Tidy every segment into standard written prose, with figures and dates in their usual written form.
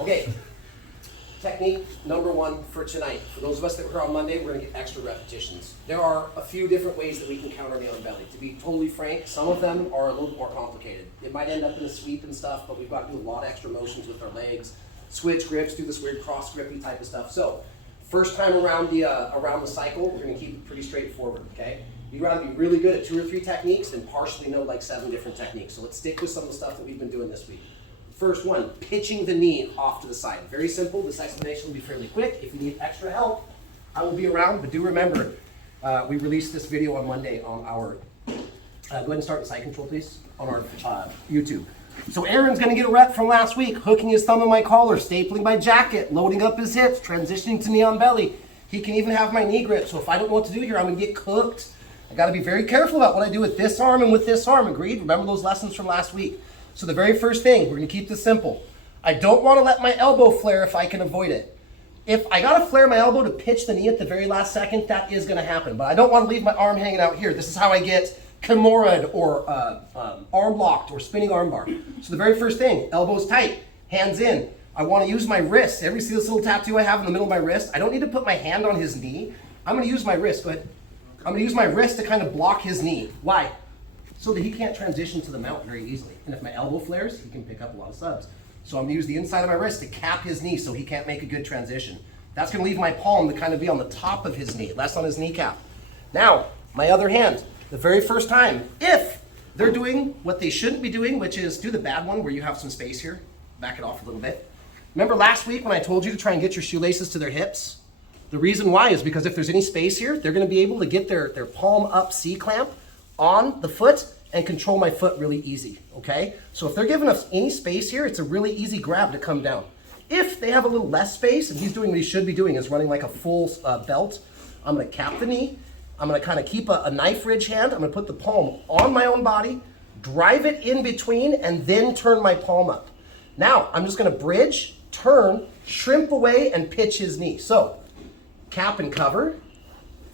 Okay, technique number one for tonight. For those of us that were here on Monday, we're gonna get extra repetitions. There are a few different ways that we can counter knee on belly. To be totally frank, some of them are a little bit more complicated. It might end up in a sweep and stuff, but we've got to do a lot of extra motions with our legs, switch grips, do this weird cross grippy type of stuff. So, first time around the cycle, we're gonna keep it pretty straightforward, okay? You'd rather be really good at 2 or 3 techniques than partially know like 7 different techniques. So let's stick with some of the stuff that we've been doing this week. First one, pitching the knee off to the side. Very simple. This explanation will be fairly quick. If you need extra help, I will be around, but do remember, we released this video on Monday on our, go ahead and start the side control, please, on our YouTube. So Aaron's gonna get a rep from last week, hooking his thumb in my collar, stapling my jacket, loading up his hips, transitioning to knee on belly. He can even have my knee grip, so if I don't know what to do here, I'm gonna get cooked. I gotta be very careful about what I do with this arm and with this arm, agreed? Remember those lessons from last week. So the very first thing, we're gonna keep this simple. I don't wanna let my elbow flare if I can avoid it. If I gotta flare my elbow to pitch the knee at the very last second, that is gonna happen. But I don't wanna leave my arm hanging out here. This is how I get Kimura'd or arm locked or spinning arm bar. So the very first thing, elbows tight, hands in. I wanna use my wrist. Every see this little tattoo I have in the middle of my wrist? I don't need to put my hand on his knee. I'm gonna use my wrist, go ahead. I'm gonna use my wrist to kind of block his knee. Why? So that he can't transition to the mount very easily. And if my elbow flares, he can pick up a lot of subs. So I'm gonna use the inside of my wrist to cap his knee so he can't make a good transition. That's gonna leave my palm to kind of be on the top of his knee, less on his kneecap. Now, my other hand, the very first time, if they're doing what they shouldn't be doing, which is do the bad one where you have some space here, back it off a little bit. Remember last week when I told you to try and get your shoelaces to their hips? The reason why is because if there's any space here, they're gonna be able to get their palm up C-clamp on the foot and control my foot really easy, okay? So if they're giving us any space here, it's a really easy grab to come down. If they have a little less space and he's doing what he should be doing is running like a full belt, I'm gonna cap the knee, I'm gonna kind of keep a knife ridge hand, I'm gonna put the palm on my own body, drive it in between, and then turn my palm up. Now, I'm just gonna bridge, turn, shrimp away, and pitch his knee. So, cap and cover,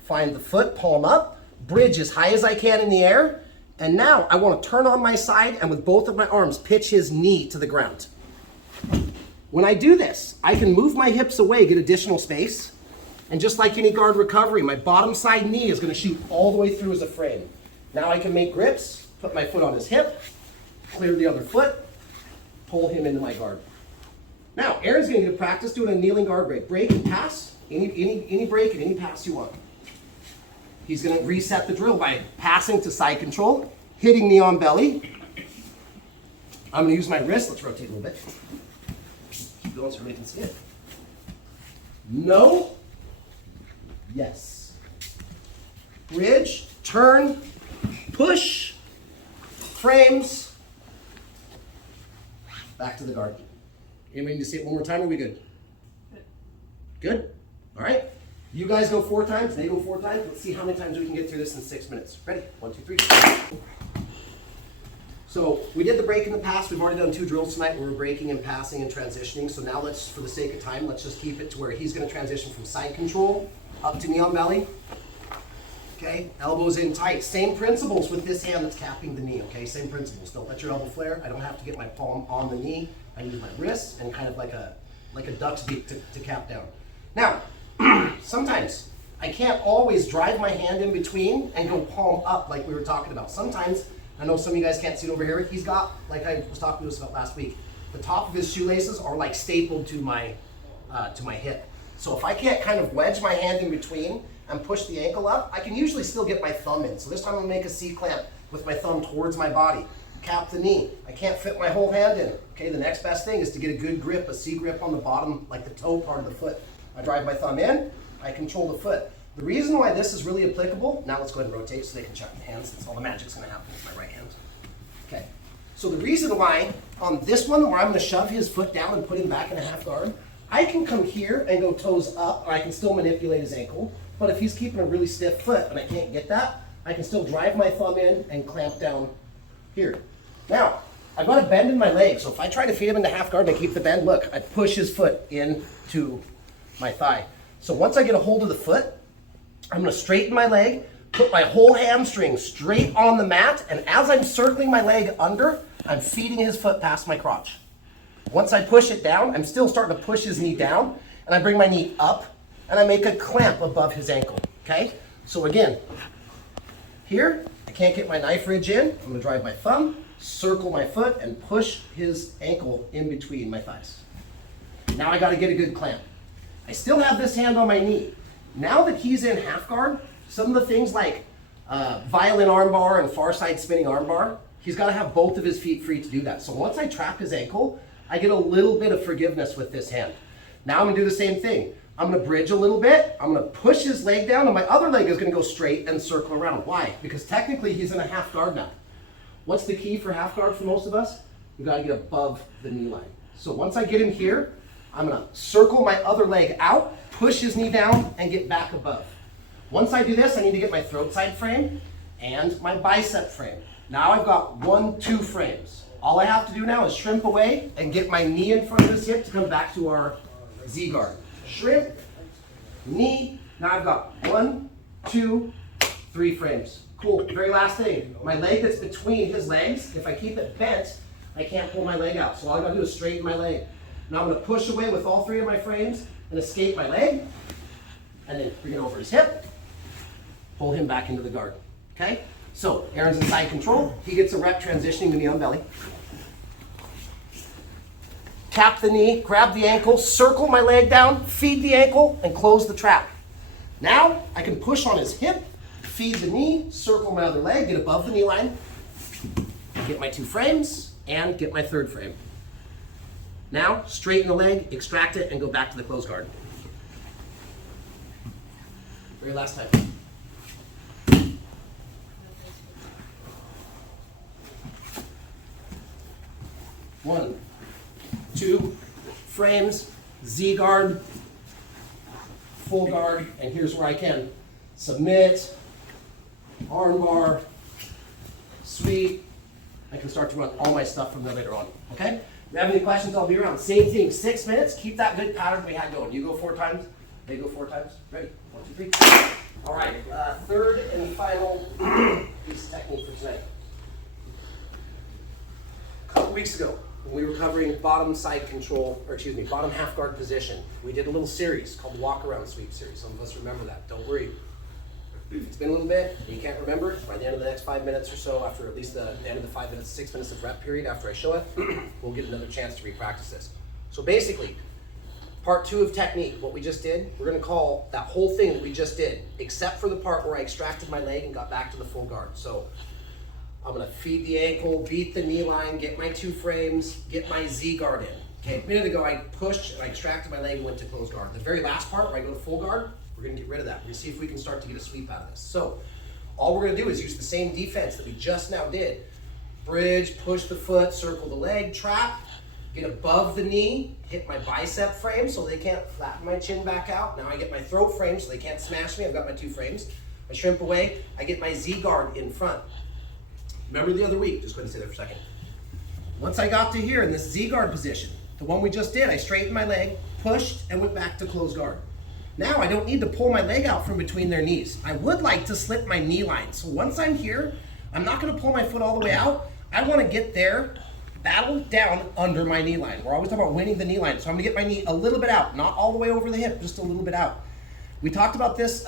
find the foot, palm up, bridge as high as I can in the air, and now I want to turn on my side and with both of my arms pitch his knee to the ground. When I do this, I can move my hips away, get additional space, and just like any guard recovery, my bottom side knee is going to shoot all the way through as a frame. Now I can make grips, put my foot on his hip, clear the other foot, pull him into my guard. Now, Aaron's going to get a practice doing a kneeling guard break. Break and pass, any break and any pass you want. He's going to reset the drill by passing to side control, hitting knee on belly. I'm going to use my wrist. Let's rotate a little bit. Keep going so everybody can see it. No. Yes. Bridge, turn, push, frames. Back to the guard. Anybody need to see it one more time? Or are we good? Good? All right. You guys go 4 times, they go 4 times. Let's see how many times we can get through this in 6 minutes. Ready? 1, 2, 3. So we did the break in the past. We've already done 2 drills tonight where we're breaking and passing and transitioning. So now let's, for the sake of time, let's just keep it to where he's going to transition from side control up to knee on belly. Okay, elbows in tight. Same principles with this hand that's capping the knee, okay? Same principles. Don't let your elbow flare. I don't have to get my palm on the knee. I use my wrist and kind of like a duck's beak to cap down. Now, sometimes I can't always drive my hand in between and go palm up like we were talking about. Sometimes, I know some of you guys can't see it over here, he's got, like I was talking to us about last week, the top of his shoelaces are like stapled to my hip. So if I can't kind of wedge my hand in between and push the ankle up, I can usually still get my thumb in. So this time I'm gonna make a C-clamp with my thumb towards my body. Cap the knee. I can't fit my whole hand in. Okay, the next best thing is to get a good grip, a C grip on the bottom, like the toe part of the foot. I drive my thumb in, I control the foot. The reason why this is really applicable, now let's go ahead and rotate so they can check the hands, that's all the magic's gonna happen with my right hand. Okay, so the reason why on this one where I'm gonna shove his foot down and put him back in a half guard, I can come here and go toes up, or I can still manipulate his ankle, but if he's keeping a really stiff foot and I can't get that, I can still drive my thumb in and clamp down here. Now, I've got a bend in my leg, so if I try to feed him into half guard and I keep the bend, look, I push his foot into my thigh. So once I get a hold of the foot, I'm gonna straighten my leg, put my whole hamstring straight on the mat, and as I'm circling my leg under, I'm feeding his foot past my crotch. Once I push it down, I'm still starting to push his knee down, and I bring my knee up, and I make a clamp above his ankle, okay? So again, here, I can't get my knife ridge in. I'm gonna drive my thumb, circle my foot, and push his ankle in between my thighs. Now I gotta get a good clamp. I still have this hand on my knee. Now that he's in half guard, some of the things like violin armbar and far side spinning armbar, he's gotta have both of his feet free to do that. So once I trap his ankle, I get a little bit of forgiveness with this hand. Now I'm gonna do the same thing. I'm gonna bridge a little bit, I'm gonna push his leg down, and my other leg is gonna go straight and circle around. Why? Because technically he's in a half guard now. What's the key for half guard for most of us? You gotta get above the knee line. So once I get him here, I'm gonna circle my other leg out, push his knee down, and get back above. Once I do this, I need to get my throat side frame and my bicep frame. Now I've got 1, 2 frames. All I have to do now is shrimp away and get my knee in front of his hip to come back to our Z guard. Shrimp, knee. Now I've got 1, 2, 3 frames. Cool. Very last thing. My leg that's between his legs, if I keep it bent, I can't pull my leg out. So all I gotta do is straighten my leg. Now I'm gonna push away with all 3 of my frames and escape my leg, and then bring it over his hip, pull him back into the guard. Okay? So Aaron's in side control. He gets a rep transitioning to knee on belly. Tap the knee, grab the ankle, circle my leg down, feed the ankle, and close the trap. Now I can push on his hip, feed the knee, circle my other leg, get above the knee line, get my 2 frames, and get my 3rd frame. Now straighten the leg, extract it, and go back to the closed guard. Very last time. One, 2 frames, Z guard, full guard, and here's where I can submit, arm bar, sweep. I can start to run all my stuff from there later on, okay? If you have any questions, I'll be around. Same thing, 6 minutes, keep that good pattern we had going. You go 4 times, they go 4 times. Ready? 1, 2, 3. All right, 3rd and final piece of technique for tonight. A couple weeks ago, when we were covering bottom side control, or excuse me, bottom half guard position, we did a little series called the walk around sweep series. Some of us remember that. Don't worry. If it's been a little bit and you can't remember it, by the end of the next 5 minutes or so, after at least the end of the 5 minutes, 6 minutes of rep period after I show it, we'll get another chance to re-practice this. So basically, part 2 of technique, what we just did, we're gonna call that whole thing that we just did, except for the part where I extracted my leg and got back to the full guard. So I'm gonna feed the ankle, beat the knee line, get my 2 frames, get my Z guard in. Okay, a minute ago I pushed and I extracted my leg and went to close guard. The very last part where I go to full guard, we're gonna get rid of that. We're gonna see if we can start to get a sweep out of this. So all we're gonna do is use the same defense that we just now did. Bridge, push the foot, circle the leg, trap, get above the knee, hit my bicep frame so they can't flatten my chin back out. Now I get my throat frame so they can't smash me. I've got my 2 frames. I shrimp away, I get my Z guard in front. Remember the other week, just go ahead and stay there for a second. Once I got to here in this Z guard position, the one we just did, I straightened my leg, pushed, and went back to close guard. Now I don't need to pull my leg out from between their knees. I would like to slip my knee line. So once I'm here, I'm not gonna pull my foot all the way out. I wanna get there, battle down under my knee line. We're always talking about winning the knee line. So I'm gonna get my knee a little bit out, not all the way over the hip, just a little bit out. We talked about this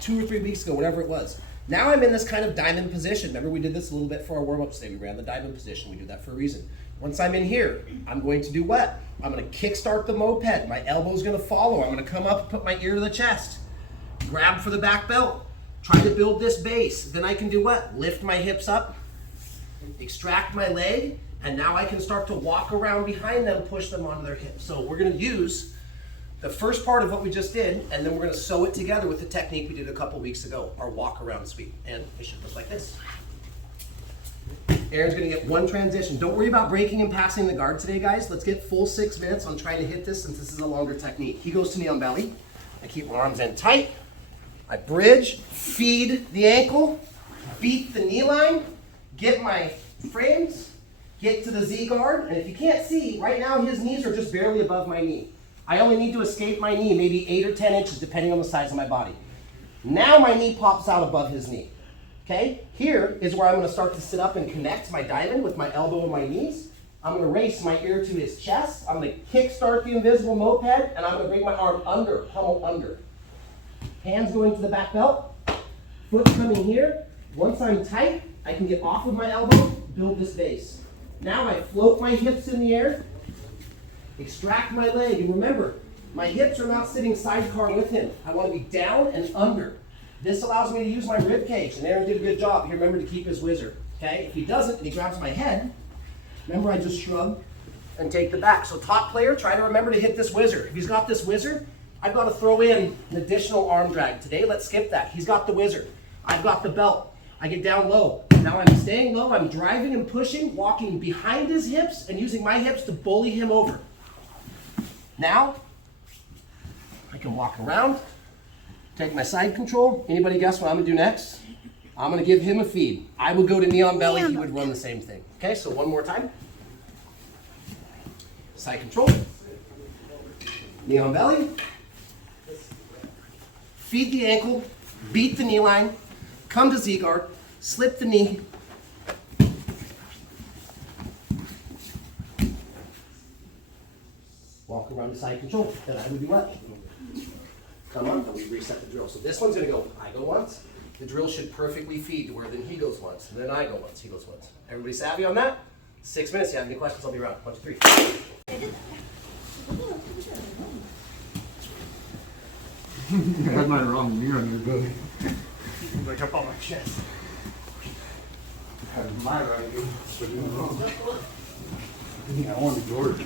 2 or 3 weeks ago, whatever it was. Now I'm in this kind of diamond position. Remember we did this a little bit for our warm-up today. We ran the diamond position. We do that for a reason. Once I'm in here, I'm going to do what? I'm gonna kickstart the moped. My elbow's gonna follow. I'm gonna come up and put my ear to the chest. Grab for the back belt. Try to build this base. Then I can do what? Lift my hips up, extract my leg, and now I can start to walk around behind them, push them onto their hips. So we're gonna use the first part of what we just did, and then we're gonna sew it together with the technique we did a couple weeks ago, our walk around sweep. And it should look like this. Aaron's gonna get 1 transition. Don't worry about breaking and passing the guard today, guys. Let's get full 6 minutes on trying to hit this since this is a longer technique. He goes to knee on belly. I keep my arms in tight. I bridge, feed the ankle, beat the knee line, get my frames, get to the Z guard, and if you can't see, right now his knees are just barely above my knee. I only need to escape my knee, maybe 8 or 10 inches, depending on the size of my body. Now my knee pops out above his knee. Okay, here is where I'm gonna start to sit up and connect my diamond with my elbow and my knees. I'm gonna race my ear to his chest. I'm gonna kick start the invisible moped, and I'm gonna bring my arm under, pummel under. Hands going to the back belt, foot coming here. Once I'm tight, I can get off of my elbow, build this base. Now I float my hips in the air, extract my leg, and remember, my hips are not sitting sidecar with him. I want to be down and under. This allows me to use my rib cage, and Aaron did a good job. Here, remember to keep his whizzer, okay? If he doesn't and he grabs my head, remember I just shrug and take the back. So top player, try to remember to hit this whizzer. If he's got this whizzer, I've got to throw in an additional arm drag. Today, let's skip that. He's got the whizzer. I've got the belt. I get down low. Now I'm staying low, I'm driving and pushing, walking behind his hips and using my hips to bully him over. Now, I can walk around, take my side control. Anybody guess what I'm gonna do next? I'm gonna give him a feed. I would go to knee on belly, he would run the same thing. Okay, so one more time. Side control. Knee on belly. Feed the ankle, beat the knee line, come to Z-guard, slip the knee. Walk around to side control. Then I would do what? Come on, then we reset the drill. So this one's gonna go, I go once. The drill should perfectly feed to where then he goes once, and then I go once, he goes once. Everybody savvy on that? 6 minutes, you have any questions, I'll be around. 1, 2, 3. I had my wrong knee on your belly. Like up on my chest. I had my right knee, but you were wrong. I wanted yours.